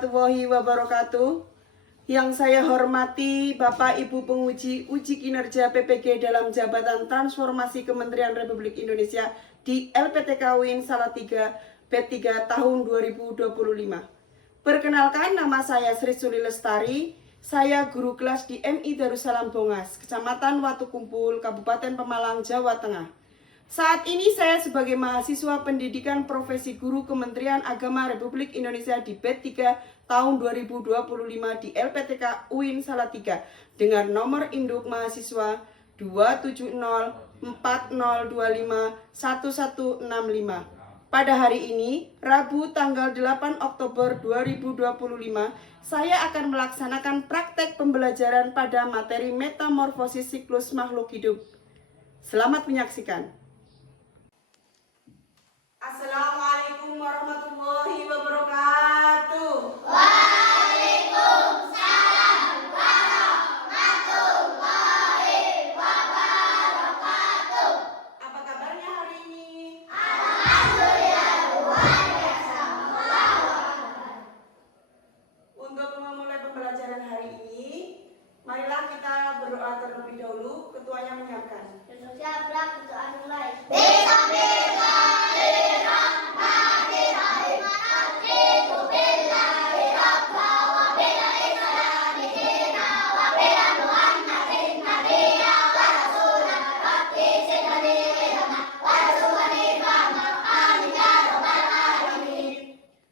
warahmatullahi wabarakatuh. Yang saya hormati Bapak Ibu penguji uji kinerja PPG dalam jabatan transformasi Kementerian Republik Indonesia di LPTK UIN Salatiga B3 tahun 2025. Perkenalkan, nama saya Sri Suli Lestari. Saya guru kelas di MI Darussalam Bongas, Kecamatan Watu Kumpul, Kabupaten Pemalang, Jawa Tengah. Saat ini saya sebagai mahasiswa pendidikan profesi guru Kementerian Agama Republik Indonesia di B3 tahun 2025 di LPTK UIN Salatiga dengan nomor induk mahasiswa 27040251165. Pada hari ini, Rabu tanggal 8 Oktober 2025, saya akan melaksanakan praktek pembelajaran pada materi metamorfosis siklus makhluk hidup. Selamat menyaksikan. Assalamualaikum warahmatullahi wabarakatuh. Waalaikumsalam warahmatullahi wabarakatuh. Apa kabarnya hari ini? Alhamdulillah luar biasa. Untuk memulai pembelajaran hari ini, marilah kita berdoa terlebih dahulu. Ketuanya menyiapkan.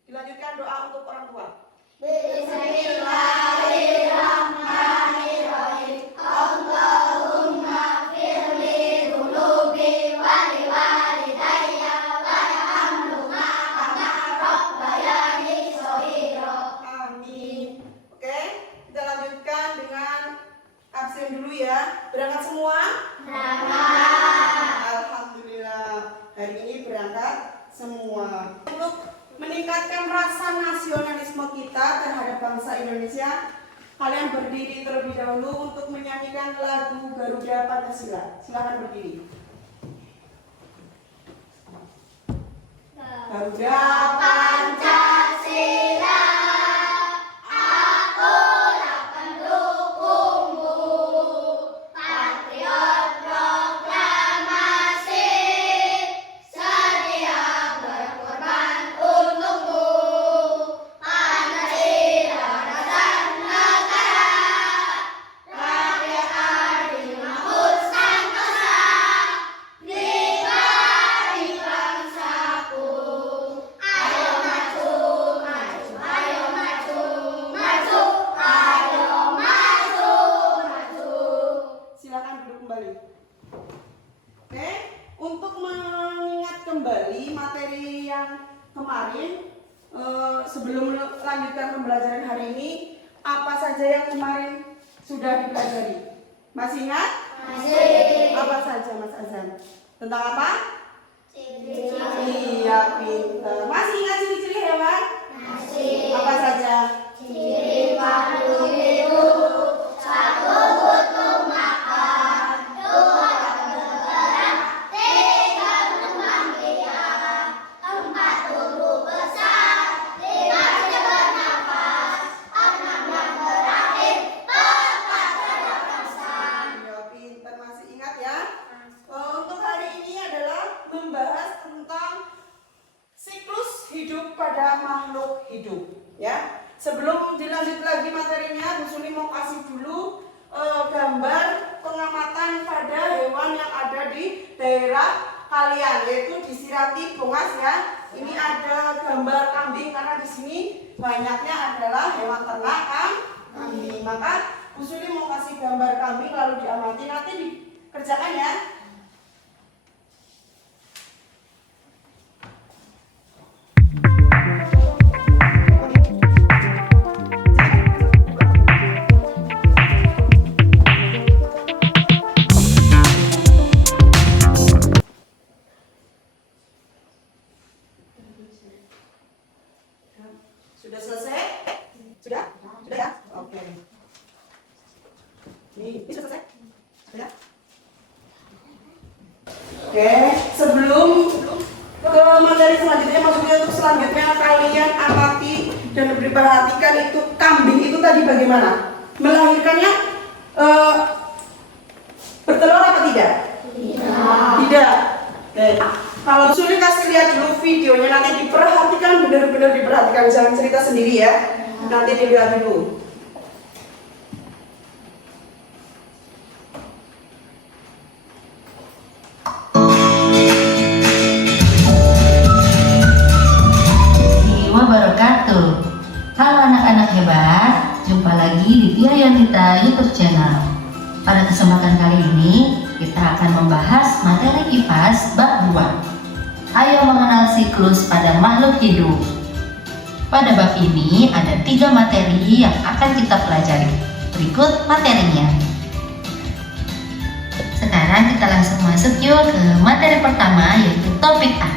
Dilanjutkan doa untuk orang tua. Bismillahirrahmanirrahim. Allahumma firli dhunubi wa liwalidayya warhamhuma kama rabbayani shaghira. Amin. Oke, kita lanjutkan dengan absen dulu ya. Berangkat semua? Alhamdulillah, hari ini berangkat semua. Untuk meningkatkan rasa nasionalisme kita terhadap bangsa Indonesia, kalian berdiri terlebih dahulu untuk menyanyikan lagu Garuda Pancasila. Silakan berdiri. Garuda Pancasila, akulah pendukungmu, patriot proklamasi, sedia berkorban untukmu. Pancasila dasar negara, rakyat adil makmur santosa, pribadi bangsaku. Ayo maju, maju, ayo maju, maju, ayo maju, maju. Silakan duduk kembali. Oke, untuk mengingat kembali materi yang kemarin, sebelum melanjutkan pembelajaran hari ini, apa saja yang kemarin sudah dipelajari? Masih ingat? Masih. Apa saja, Mas Azan? Tentang apa? Ciri-ciri. Iya, pintar. Masih ingat ciri-ciri hewan? Masih. Apa saja? Ciri makhluk hidup, satu butuh makan, dua bergerak, tiga berkembang biak, empat tumbuh besar, lima bisa bernafas, enam yang berakhir berkata perasaan. Iya, pintar. Masih ingat ya? Untuk hari ini adalah membahas tentang siklus hidup pada makhluk hidup, ya. Sebelum dilanjut lagi materinya, Bu Suli mau kasih dulu gambar pengamatan pada hewan yang ada di daerah kalian, yaitu di Sirati Bongas ya. Ini ada gambar kambing karena di sini banyaknya adalah hewan ternak kambing. Maka Bu Suli mau kasih gambar kambing lalu diamati, nanti dikerjakan ya. Sudah selesai? Sudah? Sudah ya? Oke. Ini sudah selesai? Sudah? Oke, sebelum ke materi selanjutnya, maksudnya untuk selanjutnya kalian amati dan diperhatikan itu kambing itu tadi bagaimana? Melahirkannya bertelur apa tidak? Tidak. Oke. Kalau sulit kasih lihat dulu videonya, nanti diperhatikan, benar-benar diperhatikan, jangan cerita sendiri ya. Nanti dilihat dulu. Wabarakatuh. Halo anak-anak hebat, jumpa lagi di Tia Yonita YouTube channel. Pada kesempatan kali ini kita akan membahas materi IPAS bab 2. Ayo mengenal siklus pada makhluk hidup. Pada bab ini ada 3 materi yang akan kita pelajari. Berikut materinya. Sekarang kita langsung masuk yuk ke materi pertama, yaitu topik A,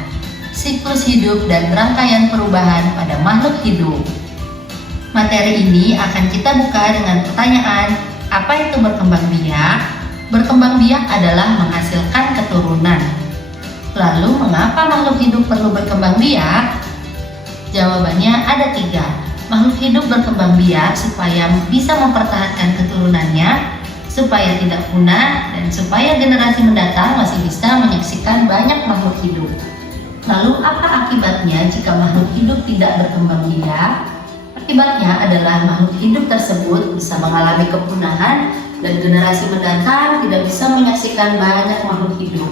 siklus hidup dan rangkaian perubahan pada makhluk hidup. Materi ini akan kita buka dengan pertanyaan, apa itu berkembang biak? Berkembang biak adalah menghasilkan keturunan. Lalu, mengapa makhluk hidup perlu berkembang biak? Jawabannya ada 3. Makhluk hidup berkembang biak supaya bisa mempertahankan keturunannya, supaya tidak punah, dan supaya generasi mendatang masih bisa menyaksikan banyak makhluk hidup. Lalu apa akibatnya jika makhluk hidup tidak berkembang biak? Akibatnya adalah makhluk hidup tersebut bisa mengalami kepunahan dan generasi mendatang tidak bisa menyaksikan banyak makhluk hidup.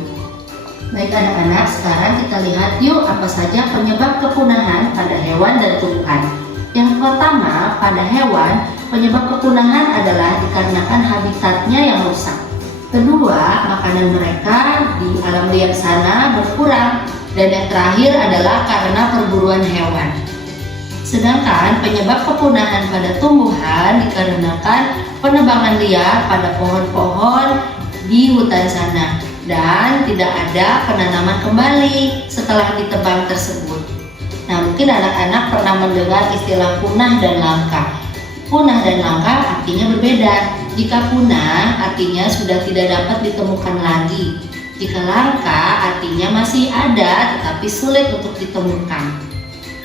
Baik anak-anak, sekarang kita lihat yuk apa saja penyebab kepunahan pada hewan dan tumbuhan. Yang pertama, pada hewan, penyebab kepunahan adalah dikarenakan habitatnya yang rusak. Kedua, makanan mereka di alam liar sana berkurang. Dan yang terakhir adalah karena perburuan hewan. Sedangkan penyebab kepunahan pada tumbuhan dikarenakan penebangan liar pada pohon-pohon di hutan sana dan tidak ada penanaman kembali setelah ditebang tersebut. Nah, mungkin anak-anak pernah mendengar istilah punah dan langka. Punah dan langka artinya berbeda. Jika punah artinya sudah tidak dapat ditemukan lagi. Jika langka artinya masih ada tetapi sulit untuk ditemukan.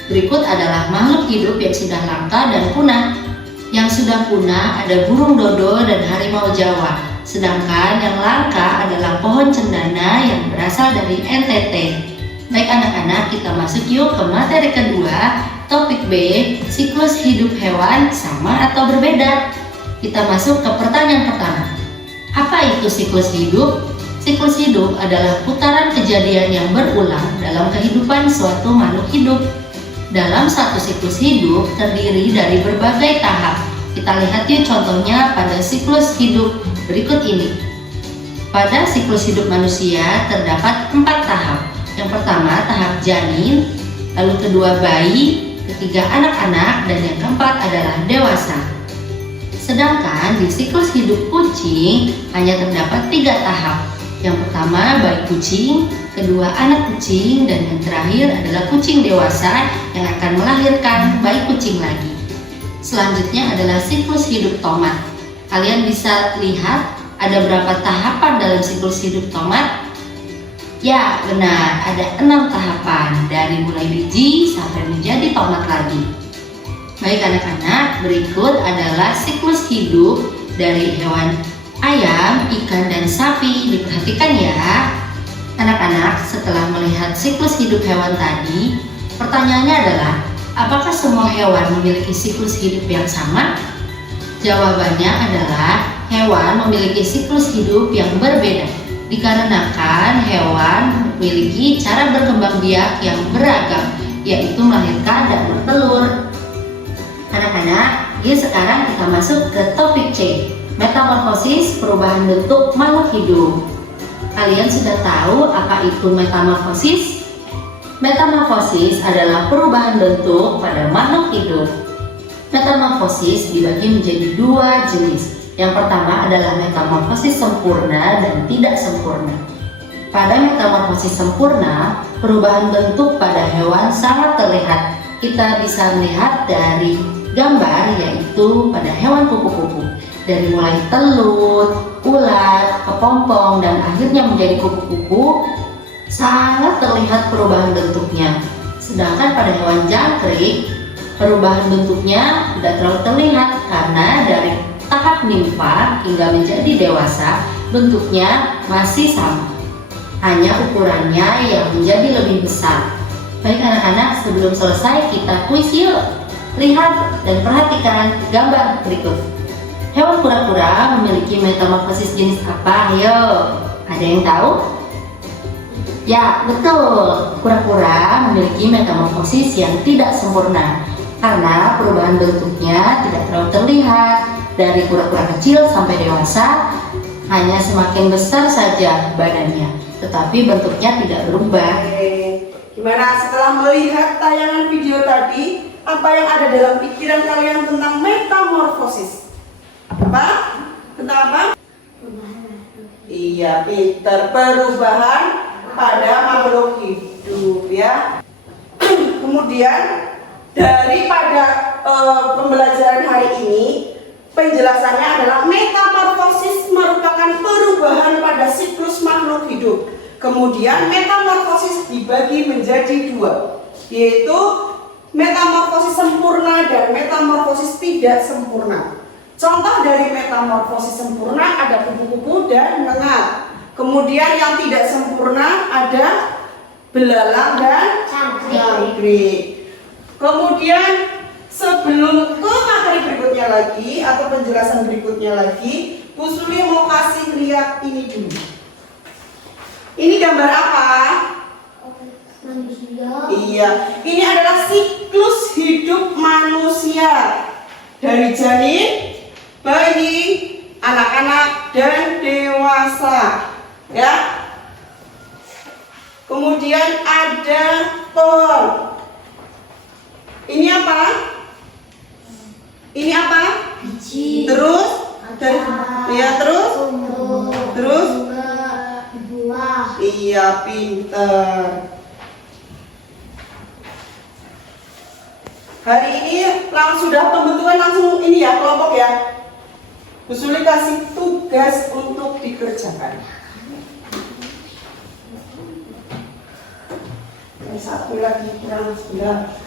Berikut adalah makhluk hidup yang sudah langka dan punah. Yang sudah punah ada burung dodo dan harimau Jawa. Sedangkan yang langka adalah pohon cendana yang berasal dari NTT. Baik anak-anak, kita masuk yuk ke materi kedua, topik B, siklus hidup hewan sama atau berbeda. Kita masuk ke pertanyaan pertama. Apa itu siklus hidup? Siklus hidup adalah putaran kejadian yang berulang dalam kehidupan suatu makhluk hidup. Dalam satu siklus hidup terdiri dari berbagai tahap. Kita lihat yuk contohnya pada siklus hidup berikut ini. Pada siklus hidup manusia terdapat 4 tahap. Yang pertama tahap janin, lalu kedua bayi, ketiga anak-anak, dan yang keempat adalah dewasa. Sedangkan di siklus hidup kucing hanya terdapat 3 tahap. Yang pertama bayi kucing, kedua anak kucing, dan yang terakhir adalah kucing dewasa yang akan melahirkan bayi kucing lagi. Selanjutnya adalah siklus hidup tomat. Kalian bisa lihat ada berapa tahapan dalam siklus hidup tomat? Ya, benar, ada 6 tahapan dari mulai biji sampai menjadi tomat lagi. Baik anak-anak, berikut adalah siklus hidup dari hewan ayam, ikan, dan sapi. Diperhatikan ya. Anak-anak, setelah melihat siklus hidup hewan tadi, pertanyaannya adalah, apakah semua hewan memiliki siklus hidup yang sama? Jawabannya adalah hewan memiliki siklus hidup yang berbeda. Dikarenakan hewan memiliki cara berkembang biak yang beragam, yaitu melahirkan dan bertelur. Anak-anak, yuk sekarang kita masuk ke topik C, metamorfosis, perubahan bentuk makhluk hidup. Kalian sudah tahu apa itu metamorfosis? Metamorfosis adalah perubahan bentuk pada makhluk hidup. Metamorfosis dibagi menjadi 2 jenis. Yang pertama adalah metamorfosis sempurna dan tidak sempurna. Pada metamorfosis sempurna, perubahan bentuk pada hewan sangat terlihat. Kita bisa melihat dari gambar, yaitu pada hewan kupu-kupu. Dari mulai telur, ulat, kepompong, dan akhirnya menjadi kupu-kupu, sangat terlihat perubahan bentuknya. Sedangkan pada hewan jangkrik, Perubahan bentuknya tidak terlalu terlihat karena dari tahap nimfa hingga menjadi dewasa bentuknya masih sama. Hanya ukurannya yang menjadi lebih besar. Baik anak-anak, sebelum selesai kita kuis yuk. Lihat dan perhatikan gambar berikut. Hewan kura-kura memiliki metamorfosis jenis apa? Ayo, ada yang tahu? Ya, betul. Kura-kura memiliki metamorfosis yang tidak sempurna karena perubahan bentuknya tidak terlalu terlihat. Dari kura-kura kecil sampai dewasa hanya semakin besar saja badannya, tetapi bentuknya tidak berubah. Oke. Gimana setelah melihat tayangan video tadi, apa yang ada dalam pikiran kalian tentang metamorfosis? Apa? Tentang apa? Iya, Peter, perubahan pada makhluk hidup ya. Kemudian daripada pembelajaran hari ini, penjelasannya adalah metamorfosis merupakan perubahan pada siklus makhluk hidup. Kemudian metamorfosis dibagi menjadi dua, yaitu metamorfosis sempurna dan metamorfosis tidak sempurna. Contoh dari metamorfosis sempurna ada kupu-kupu dan lengat. Kemudian yang tidak sempurna ada belalang dan jangkrik. Kemudian sebelum ke materi berikutnya lagi atau penjelasan berikutnya lagi, Bu Suli mau kasih lihat ini dulu. Ini gambar apa? Manusia. Iya, ini adalah siklus hidup manusia dari janin, bayi, anak-anak dan dewasa. Ya. Kemudian ada pohon. Ini apa? Ini apa? Biji. Terus? Iya, terus? Terus? Buah. Iya, pinter. Hari ini sudah pembentukan langsung ini ya, kelompok ya. Bu Suli kasih tugas untuk dikerjakan. Ini satu lagi kurang 9.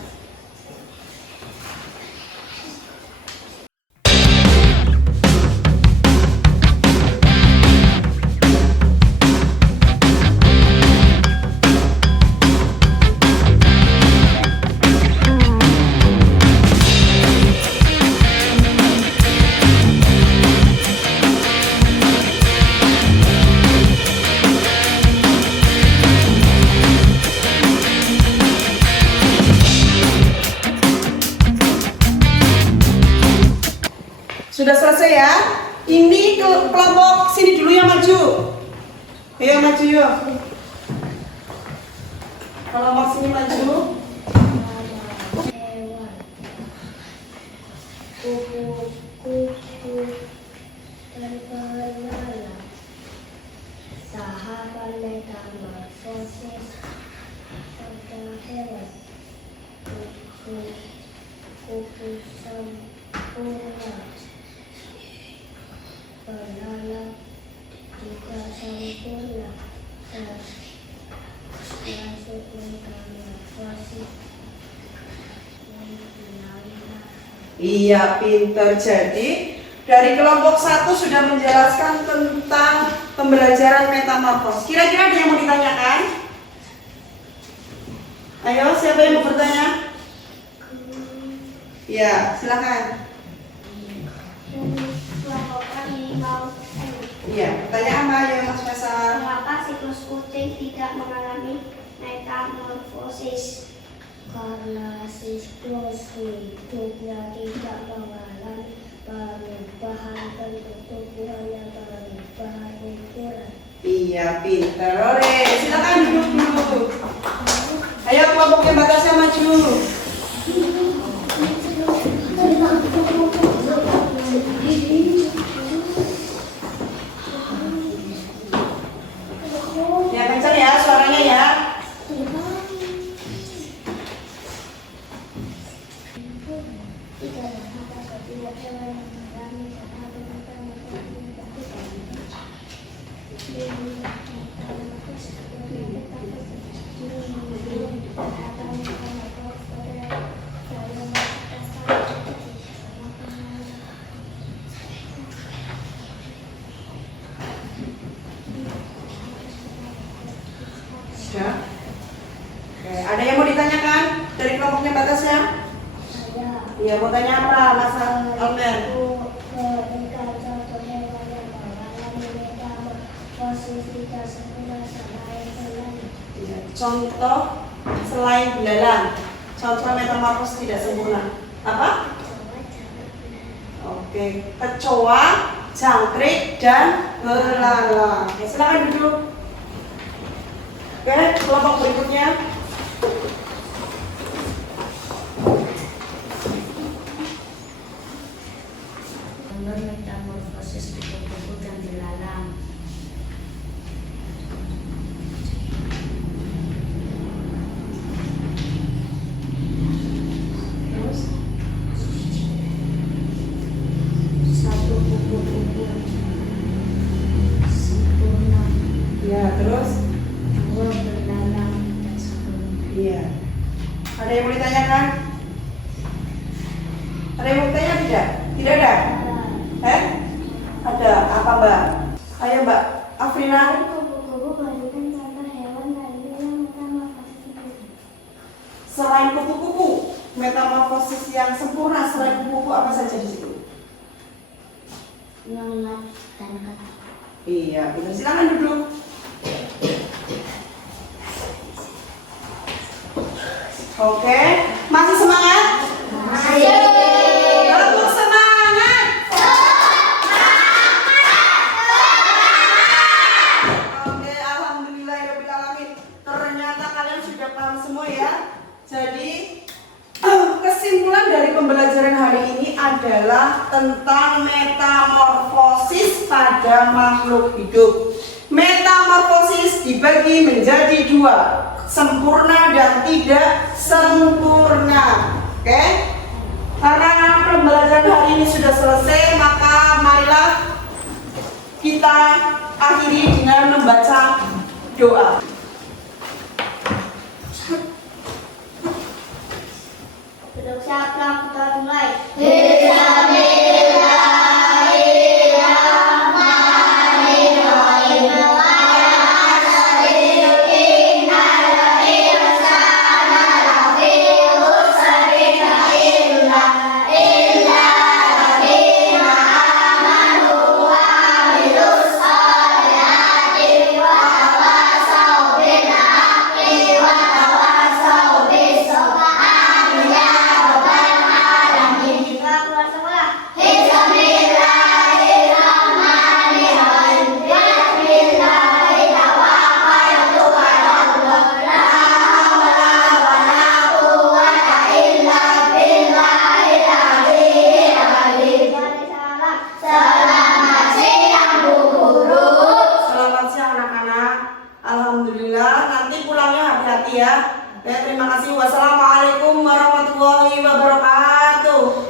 Sudah selesai ya? Ini kelompok sini dulu yang maju. Ayo maju yuk. Kelompok sini maju. Hewan. Kupu-kupu terbelalang. Sahabat metamorfosis pada hewan. Kupu sempurna. Belalang juga sempurna. Masuk metamorfosis. Iya, pinter. Jadi dari kelompok 1 sudah menjelaskan tentang pembelajaran metamorfosis. Kira-kira ada yang mau ditanyakan? Ayo, siapa yang mau bertanya? Ya, silakan. Kelompok kami mau Iya, pertanyaan apa ya Mas Faisal? mengapa siklus kucing tidak mengalami metamorfosis? Karena siklus hidupnya tidak mengalami perubahan bentuk tubuhnya, perubahan ukuran. Iya, pinter. Ore, silakan duduk dulu. Ayo kelompok yang batasnya maju. Ya, kencang ya suaranya ya. Sudah. Oke, ada yang mau ditanyakan dari kelompoknya Batasya? Saya. Iya, mau tanya apa, Mas Albert? Berikan contoh hewan yang mengalami metamorfosis tidak sempurna selain belalang. Iya, contoh selain belalang. Contoh metamorfosis tidak sempurna. Apa? Oke, kecoa, jangkrik, dan belalang. Oke, silakan duduk. Oke, kelompok berikutnya. Gambar metamorfosis kupu-kupu dan belalang. Terus satu kupu-kupu sempurna, Ya, terus? dua belalang tidak sempurna. Iya. Ada yang mau ditanyakan? Ada yang mau ditanya tidak? Tidak ada? Ada. Apa, Mbak? Ayo, Mbak Afrina. Kupu-kupu berikan contoh hewan lainnya yang metamorfosis. Selain kupu-kupu, metamorfosis yang sempurna selain kupu-kupu apa saja di situ? Lalat dan katak. Iya, benar. Silakan duduk. Oke, masih semangat? Masih. Tepuk semangat. Oke, alhamdulillahirobbilalamin. Ternyata kalian sudah paham semua ya. Jadi kesimpulan dari pembelajaran hari ini adalah tentang metamorfosis pada makhluk hidup. Metamorfosis dibagi menjadi dua, sempurna dan tidak sempurna. Oke? Karena pembelajaran hari ini sudah selesai, maka marilah kita akhiri dengan membaca doa. Untuk siapa kita mulai? Selamat siang anak-anak. Alhamdulillah, nanti pulangnya hati-hati ya. Terima kasih. Wassalamualaikum warahmatullahi wabarakatuh.